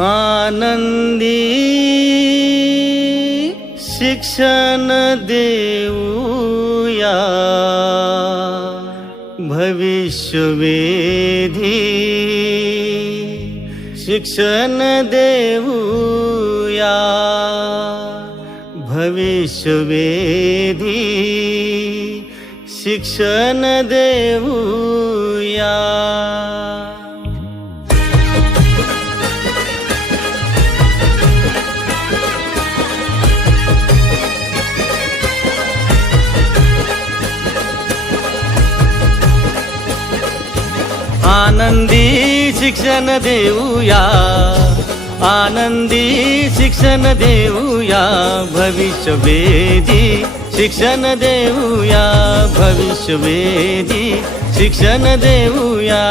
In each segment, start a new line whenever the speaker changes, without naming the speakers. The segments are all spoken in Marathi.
आनंदी शिक्षण देऊया. भविष्यवेधी शिक्षण देऊया. भविष्यवेधी शिक्षण देऊ आनंदी शिक्षण देऊया. आनंदी शिक्षण देऊया. भविष्यवेदी शिक्षण देऊया. भविष्यवेदी शिक्षण देऊया.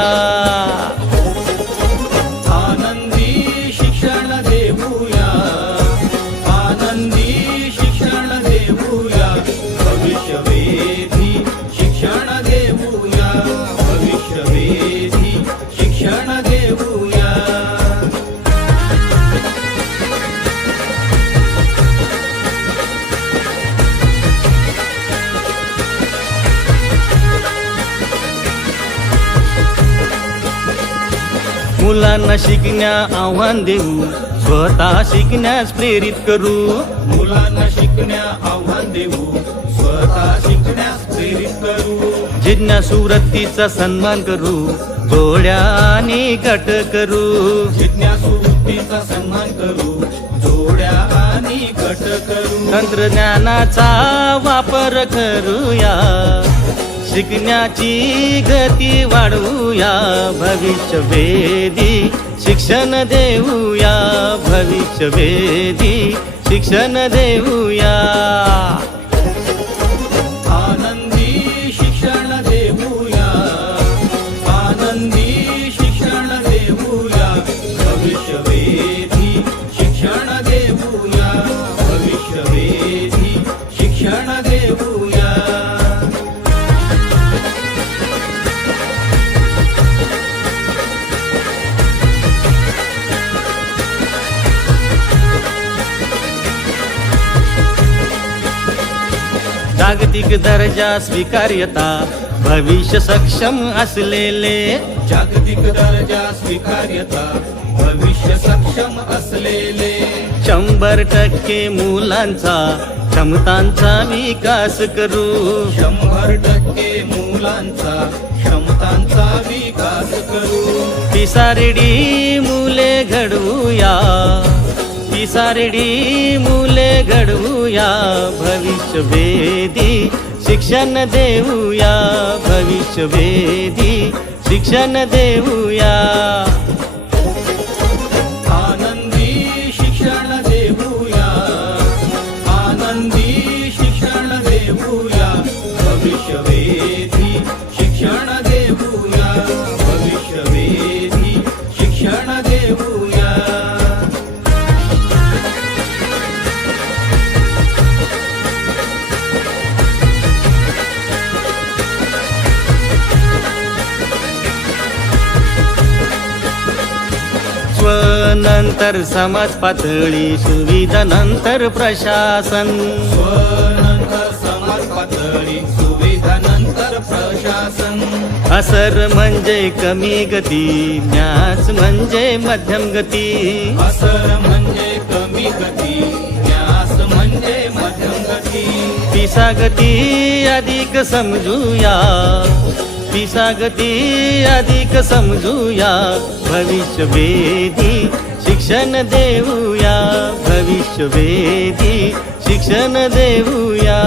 मुलांना शिकण्या आव्हान देऊ स्वतः शिकण्यास प्रेरित करू.
मुलांना शिकण्या आव्हान देऊ स्वतः शिकण्यास प्रेरित करू.
जिज्ञासू वृत्तीचा सन्मान करू जोड्याने गट करू.
जिज्ञासू वृत्तीचा सन्मान करू जोड्या आणि गट करू.
तंत्रज्ञानाचा वापर करूया. शिकण्याची गती वाढवूया भविष्यवेधी शिक्षण देऊया भविष्यवेधी शिक्षण देऊया.
आनंदी शिक्षण देऊया. आनंदी शिक्षण देऊया. भविष्यवेधी शिक्षण देऊया. भविष्यवेधी शिक्षण
जागतिक दर्जा स्वीकार्यता भविष्य सक्षम असलेले.
जागतिक दर्जा स्वीकार्यता भविष्य सक्षम असलेले.
शंभर टक्के मुलांचा क्षमतांचा विकास करू.
शंभर टक्के मुलांचा क्षमतांचा विकास करू.
पिसारेडी मुले ती सारडी मुले घडवूया भविष्यवेधी शिक्षण देऊया भविष्यवेधी शिक्षण देऊया.
आनंदी शिक्षण देऊया. आनंदी शिक्षण देऊया.
नंतर समाज पातळी सुविधा नंतर प्रशासन.
स्वनंतर समाज पातळी सुविधानंतर प्रशासन
असर म्हणजे कमी गती न्यास म्हणजे मध्यम गती
असर म्हणजे कमी गती न्यास म्हणजे मध्यम गती.
पिसा गती अधिक समजूया. पिसा गती अधिक समजूया. भविष्यवेधी शिक्षण देऊया. भविष्यवेधी शिक्षण देऊया.